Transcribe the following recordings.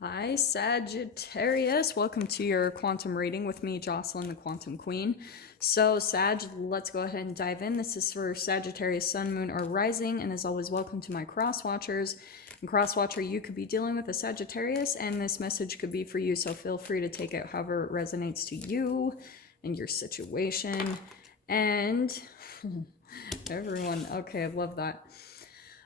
Hi, Sagittarius. Welcome to your quantum reading with me, Jocelyn, the Quantum Queen. So, Sag, let's go ahead and dive in. This is for Sagittarius, Sun, Moon, or Rising, and as always, welcome to my cross watchers. And cross watcher, you could be dealing with a Sagittarius, and this message could be for you. So feel free to take it however it resonates to you and your situation. And everyone, okay, I love that.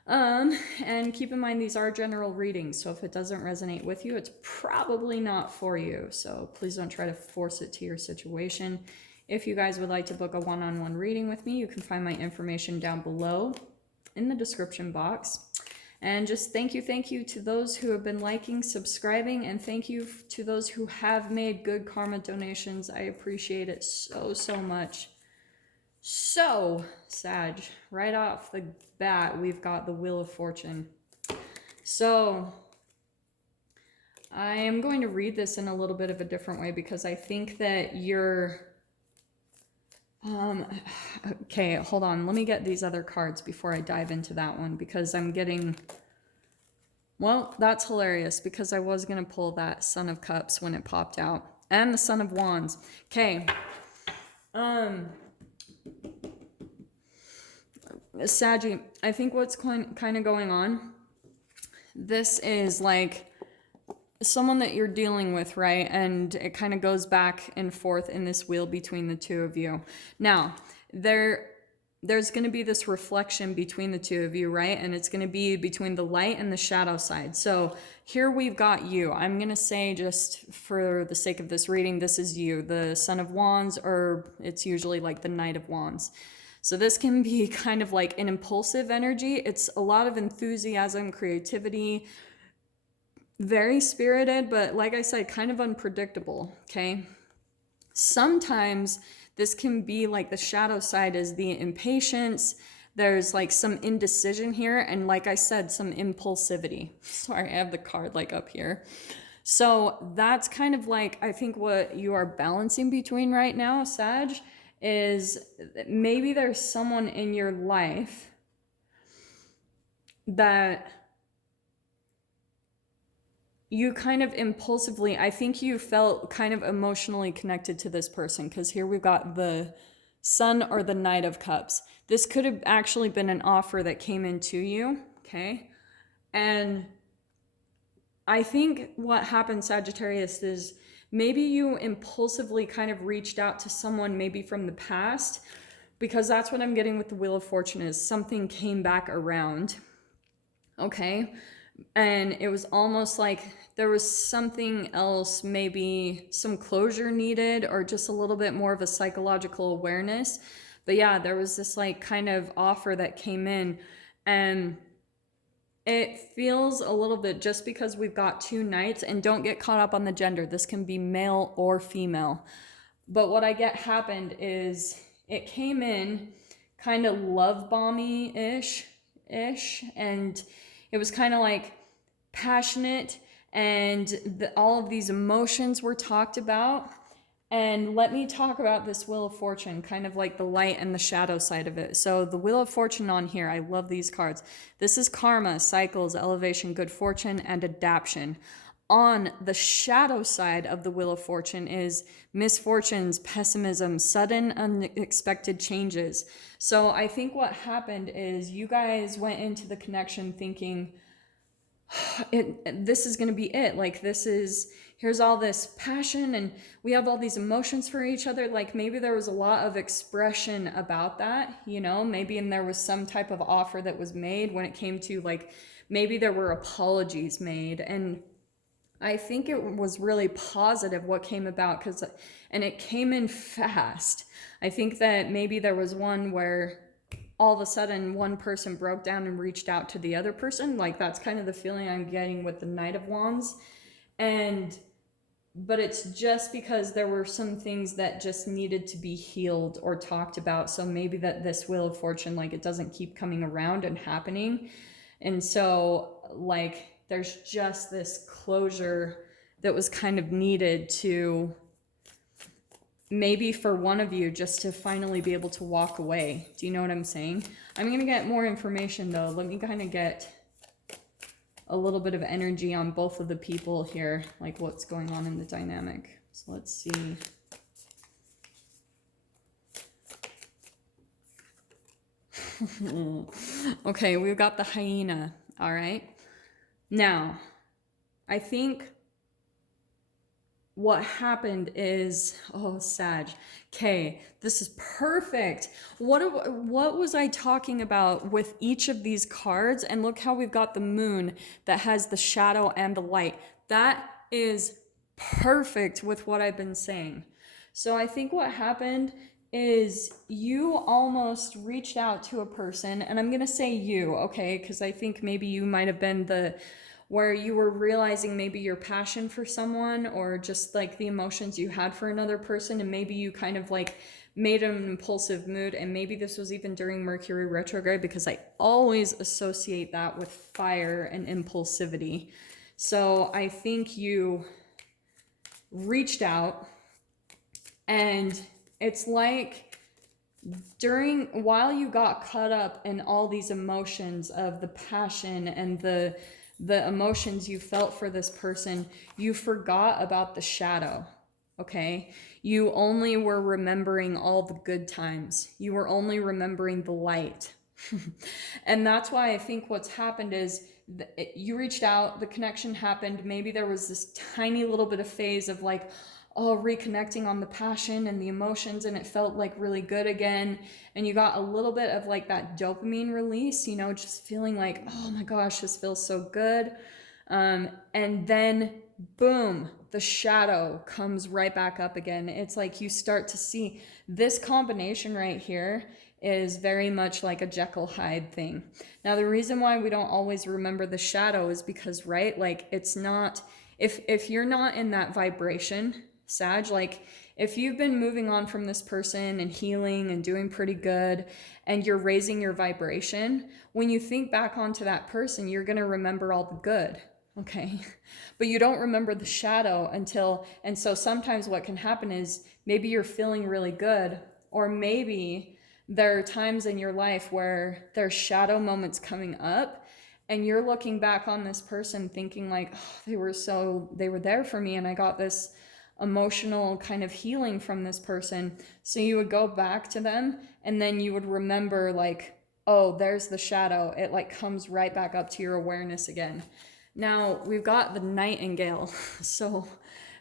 And keep in mind these are general readings, so if it doesn't resonate with you, it's probably not for you. So please don't try to force it to your situation. If you guys would like to book a one-on-one reading with me, you can find my information down below in the description box. And just thank you to those who have been liking, subscribing, and thank you to those who have made good karma donations. I appreciate it so much. So, Sag, right off the bat, we've got the Wheel of Fortune. So, I am going to read this in a little bit of a different way because I think that you're... okay, hold on. Let me get these other cards before I dive into that one because I'm getting... Well, that's hilarious because I was going to pull that Son of Cups when it popped out. And the Son of Wands. Okay. Saggy, I think what's kind of going on, this is like someone that you're dealing with, right? And it kind of goes back and forth in this wheel between the two of you. Now, there's going to be this reflection between the two of you, right? And it's going to be between the light and the shadow side. So here we've got you. I'm going to say, just for the sake of this reading, this is you, the Son of Wands, or it's usually like the Knight of Wands. So this can be kind of like an impulsive energy. It's a lot of enthusiasm, creativity, very spirited, but like I said, kind of unpredictable, okay? Sometimes this can be like the shadow side is the impatience. There's like some indecision here. And like I said, some impulsivity. Sorry, I have the card like up here. So that's kind of like, I think what you are balancing between right now, Sag, is maybe there's someone in your life that you kind of impulsively, I think you felt kind of emotionally connected to this person, because here we've got the Sun or the Knight of Cups. This could have actually been an offer that came into you, okay? And I think what happened, Sagittarius, is maybe you impulsively kind of reached out to someone maybe from the past, because that's what I'm getting with the Wheel of Fortune is something came back around, okay? And it was almost like there was something else, maybe some closure needed or just a little bit more of a psychological awareness. But yeah, there was this like kind of offer that came in, and it feels a little bit, just because we've got two knights, and don't get caught up on the gender. This can be male or female. But what I get happened is it came in kind of love bomby-ish, and it was kind of like passionate, and all of these emotions were talked about. And let me talk about this Wheel of Fortune, kind of like the light and the shadow side of it. So the Wheel of Fortune on here, I love these cards. This is karma, cycles, elevation, good fortune, and adaptation. On the shadow side of the Wheel of Fortune is misfortunes, pessimism, sudden unexpected changes. So I think what happened is you guys went into the connection thinking, this is going to be it. Like, here's all this passion and we have all these emotions for each other. Like, maybe there was a lot of expression about that, you know, maybe, and there was some type of offer that was made when it came to, like, maybe there were apologies made. And I think it was really positive what came about, and it came in fast. I think that maybe there was one where all of a sudden one person broke down and reached out to the other person. Like, that's kind of the feeling I'm getting with the Knight of Wands. But it's just because there were some things that just needed to be healed or talked about. So maybe that this Wheel of Fortune, like, it doesn't keep coming around and happening. And so, like, there's just this closure that was kind of needed to, maybe for one of you, just to finally be able to walk away. Do you know what I'm saying? I'm going to get more information though. Let me kind of get a little bit of energy on both of the people here, like what's going on in the dynamic. So let's see. Okay, we've got the hyena. All right. Now, I think what happened is, oh, Sag. Okay, this is perfect. What was I talking about with each of these cards? And look how we've got the moon that has the shadow and the light. That is perfect with what I've been saying. So I think what happened is you almost reached out to a person, and I'm going to say you, okay? Because I think maybe you might have been where you were realizing maybe your passion for someone or just like the emotions you had for another person, and maybe you kind of like made an impulsive mood, and maybe this was even during Mercury retrograde, because I always associate that with fire and impulsivity. So I think you reached out, and it's like while you got caught up in all these emotions of the passion and the emotions you felt for this person, you forgot about the shadow, okay? You only were remembering all the good times. You were only remembering the light. And that's why I think what's happened is you reached out, the connection happened, maybe there was this tiny little bit of phase of like, oh, reconnecting on the passion and the emotions, and it felt like really good again, and you got a little bit of like that dopamine release, you know, just feeling like, oh my gosh, this feels so good. And then boom, the shadow comes right back up again. It's like you start to see this combination right here is very much like a Jekyll Hyde thing. Now, the reason why we don't always remember the shadow is because, right, like it's not, if you're not in that vibration, Sag, like if you've been moving on from this person and healing and doing pretty good, and you're raising your vibration, when you think back onto that person, you're going to remember all the good, okay? But you don't remember the shadow until, and so sometimes what can happen is maybe you're feeling really good, or maybe there are times in your life where there's shadow moments coming up, and you're looking back on this person thinking like, oh, they were there for me, and I got this emotional kind of healing from this person. So you would go back to them, and then you would remember like, oh, there's the shadow. It like comes right back up to your awareness again. Now we've got the Nightingale. So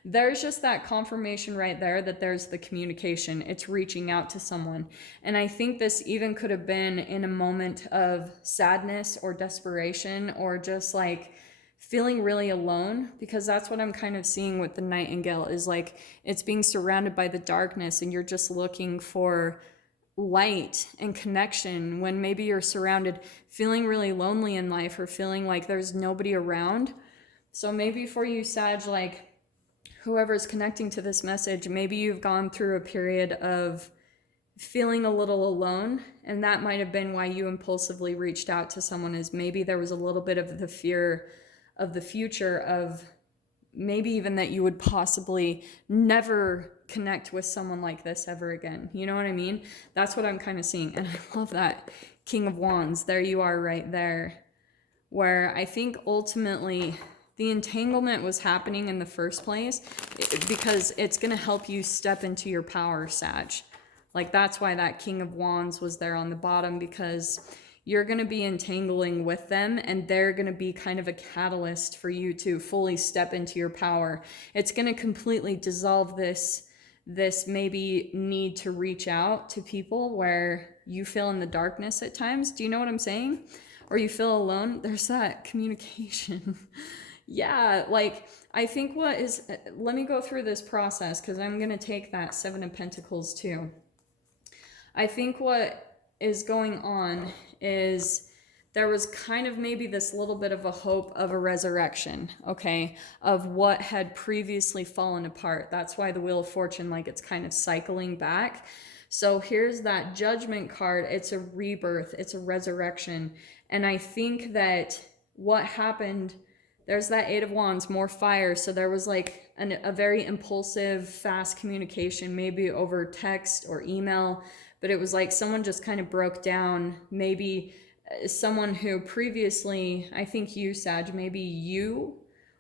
there's just that confirmation right there that there's the communication. It's reaching out to someone. And I think this even could have been in a moment of sadness or desperation, or just like feeling really alone, because that's what I'm kind of seeing with the Nightingale, is like it's being surrounded by the darkness and you're just looking for light and connection, when maybe you're surrounded, feeling really lonely in life, or feeling like there's nobody around. So maybe for you, Sag, like whoever's connecting to this message, maybe you've gone through a period of feeling a little alone, and that might have been why you impulsively reached out to someone, is maybe there was a little bit of the fear of the future, of maybe even that you would possibly never connect with someone like this ever again. You know what I mean? That's what I'm kind of seeing. And I love that King of Wands. There you are right there, where I think ultimately the entanglement was happening in the first place because it's going to help you step into your power, Sag. Like that's why that King of Wands was there on the bottom, because you're going to be entangling with them, and they're going to be kind of a catalyst for you to fully step into your power. It's going to completely dissolve this maybe need to reach out to people where you feel in the darkness at times. Do you know what I'm saying? Or you feel alone. There's that communication. Yeah, like I think let me go through this process, because I'm going to take that Seven of Pentacles too. I think what is going on is there was kind of maybe this little bit of a hope of a resurrection, okay, of what had previously fallen apart. That's why the Wheel of Fortune, like it's kind of cycling back. So here's that Judgment card. It's a rebirth, it's a resurrection. And I think that what happened, there's that Eight of Wands, more fire. So there was like a very impulsive, fast communication, maybe over text or email, but it was like someone just kind of broke down, maybe someone who previously, I think you, Sag, maybe you,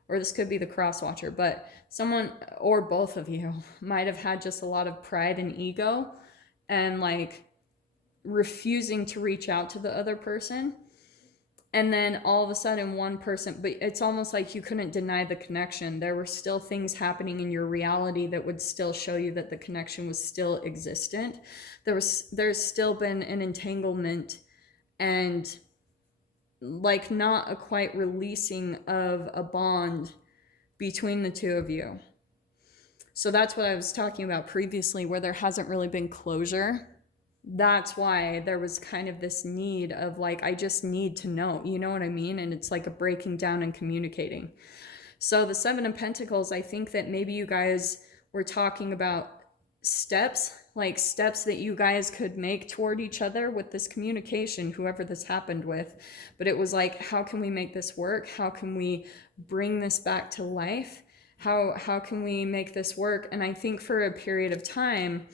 or this could be the cross watcher, but someone or both of you might have had just a lot of pride and ego and like refusing to reach out to the other person. And then all of a sudden one person, but it's almost like you couldn't deny the connection. There were still things happening in your reality that would still show you that the connection was still existent. There's still been an entanglement and like not a quite releasing of a bond between the two of you. So that's what I was talking about previously, where there hasn't really been closure. That's why there was kind of this need of like, I just need to know, you know what I mean? And it's like a breaking down and communicating. So the Seven of Pentacles, I think that maybe you guys were talking about steps, like steps that you guys could make toward each other with this communication, whoever this happened with. But it was like, how can we make this work? How can we bring this back to life? How can we make this work? And I think for a period of time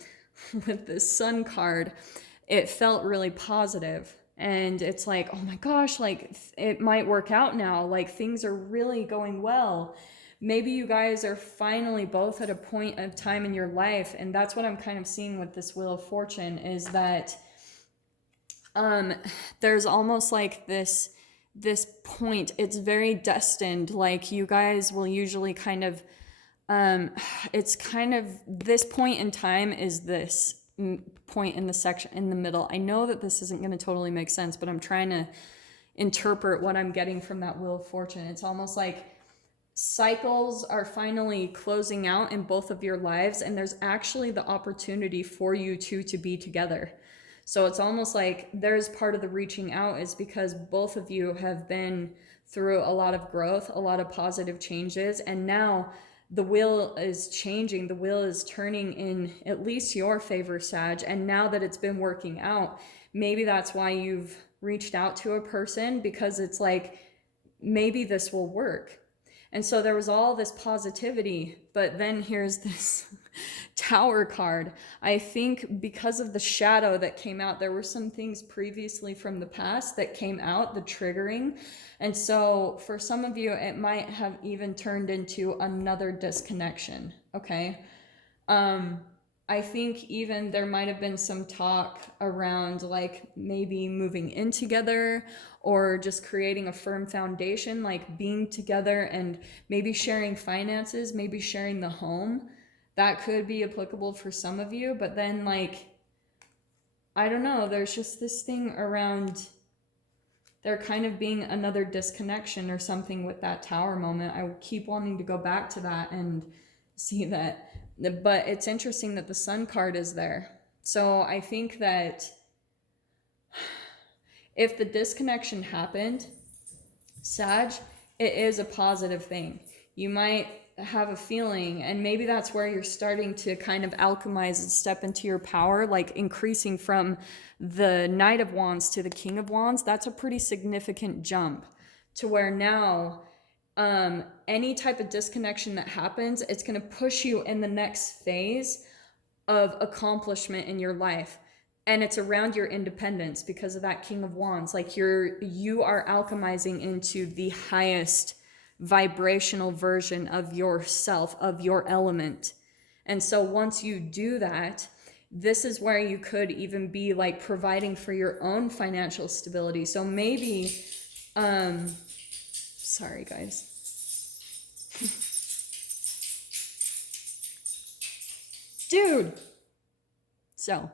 with this Sun card, it felt really positive. And it's like, oh my gosh, like it might work out now. Like things are really going well. Maybe you guys are finally both at a point of time in your life. And that's what I'm kind of seeing with this Wheel of Fortune is that there's almost like this point, it's very destined. Like you guys will usually kind of, it's kind of this point in time is this point in the section in the middle. I know that this isn't going to totally make sense, but I'm trying to interpret what I'm getting from that Wheel of Fortune. It's almost like cycles are finally closing out in both of your lives, and there's actually the opportunity for you two to be together. So it's almost like there's part of the reaching out is because both of you have been through a lot of growth, a lot of positive changes, and now the wheel is changing. The wheel is turning in at least your favor, Sag. And now that it's been working out, maybe that's why you've reached out to a person, because it's like, maybe this will work. And so there was all this positivity, but then here's this Tower card. I think because of the shadow that came out, there were some things previously from the past that came out, the triggering. And so for some of you, it might have even turned into another disconnection, okay? I think even there might have been some talk around like maybe moving in together or just creating a firm foundation, like being together and maybe sharing finances, maybe sharing the home. That could be applicable for some of you, but then like, I don't know, there's just this thing around there kind of being another disconnection or something with that Tower moment. I keep wanting to go back to that and see that, but it's interesting that the Sun card is there. So I think that if the disconnection happened, Sag, it is a positive thing. You might have a feeling, and maybe that's where you're starting to kind of alchemize and step into your power, like increasing from the Knight of Wands to the King of Wands. That's a pretty significant jump to where now any type of disconnection that happens, it's going to push you in the next phase of accomplishment in your life. And it's around your independence because of that King of Wands. Like you are alchemizing into the highest vibrational version of yourself, of your element. And so once you do that, this is where you could even be like providing for your own financial stability. So maybe, sorry guys. Dude. So,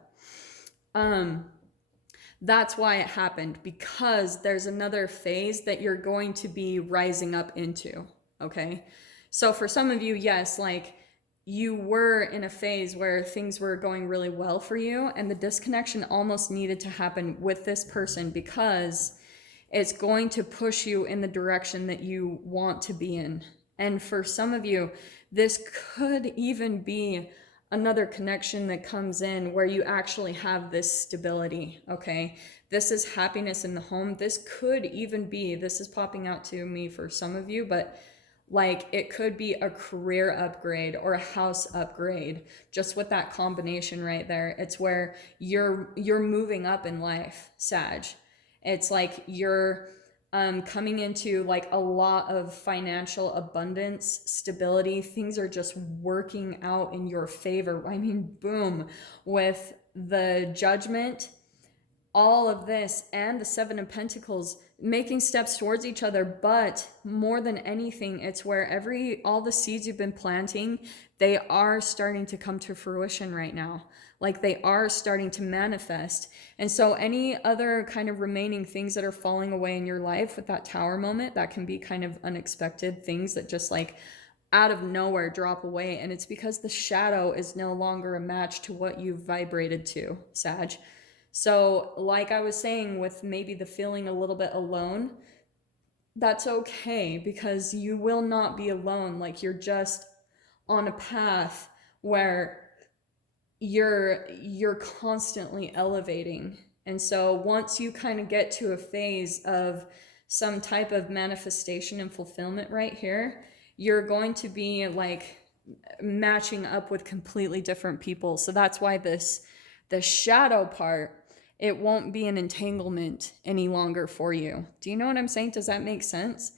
that's why it happened, because there's another phase that you're going to be rising up into, okay? So for some of you, yes, like you were in a phase where things were going really well for you, and the disconnection almost needed to happen with this person because it's going to push you in the direction that you want to be in. And for some of you, this could even be another connection that comes in where you actually have this stability, okay? This is happiness in the home. This could even be, this is popping out to me for some of you, but like it could be a career upgrade or a house upgrade, just with that combination right there. It's where you're moving up in life, Sag. It's like you're coming into like a lot of financial abundance, stability. Things are just working out in your favor. I mean, boom, with the Judgment, all of this, and the Seven of Pentacles, making steps towards each other. But more than anything, it's where all the seeds you've been planting, they are starting to come to fruition right now. Like they are starting to manifest. And so any other kind of remaining things that are falling away in your life with that Tower moment, that can be kind of unexpected things that just like out of nowhere drop away. And it's because the shadow is no longer a match to what you've vibrated to, Sag. So like I was saying, with maybe the feeling a little bit alone, that's okay, because you will not be alone. Like you're just on a path where you're constantly elevating. And so once you kind of get to a phase of some type of manifestation and fulfillment right here, you're going to be like matching up with completely different people. So that's why the shadow part, it won't be an entanglement any longer for you. Do you know what I'm saying? Does that make sense?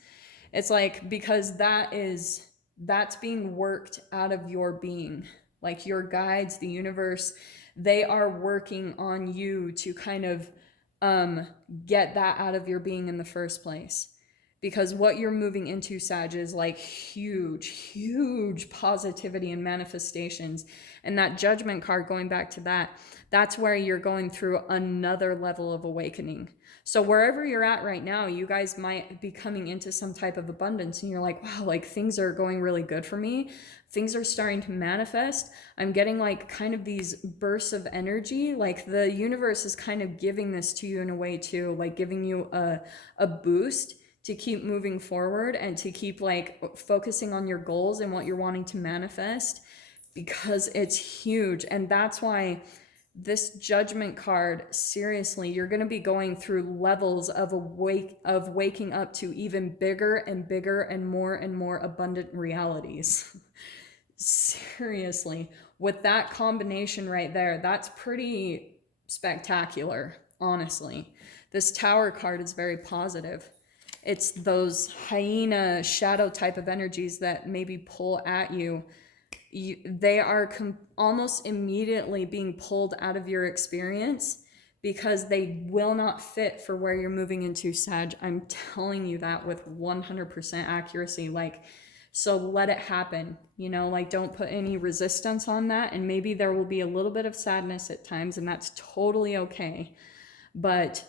It's like, because that's being worked out of your being. Like your guides, the universe, they are working on you to kind of get that out of your being in the first place. Because what you're moving into, Sag, is like huge positivity and manifestations. And that Judgment card, going back to that, that's where you're going through another level of awakening. So wherever you're at right now, you guys might be coming into some type of abundance and you're like, wow, like things are going really good for me. Things are starting to manifest. I'm getting like kind of these bursts of energy. Like the universe is kind of giving this to you in a way too, like giving you a boost to keep moving forward and to keep like focusing on your goals and what you're wanting to manifest, because it's huge. And that's why this Judgment card, seriously, you're going to be going through levels of waking up to even bigger and more abundant realities. Seriously, with that combination right there, that's pretty spectacular, honestly. This Tower card is very positive. It's those hyena shadow type of energies that maybe pull at you. They are almost immediately being pulled out of your experience because they will not fit for where you're moving into, Sag. I'm telling you that with 100% accuracy. Like, so let it happen, you know, like don't put any resistance on that. And maybe there will be a little bit of sadness at times, and that's totally okay. But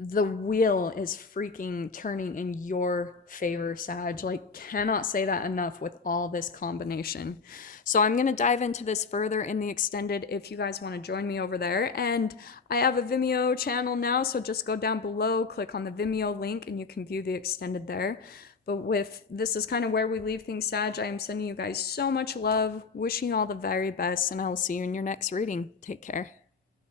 the wheel is freaking turning in your favor, Sag. Like, cannot say that enough with all this combination. So I'm going to dive into this further in the extended if you guys want to join me over there. And I have a Vimeo channel now, so just go down below, click on the Vimeo link, and you can view the extended there. But this is kind of where we leave things, Sag. I am sending you guys so much love, wishing you all the very best, and I will see you in your next reading. Take care.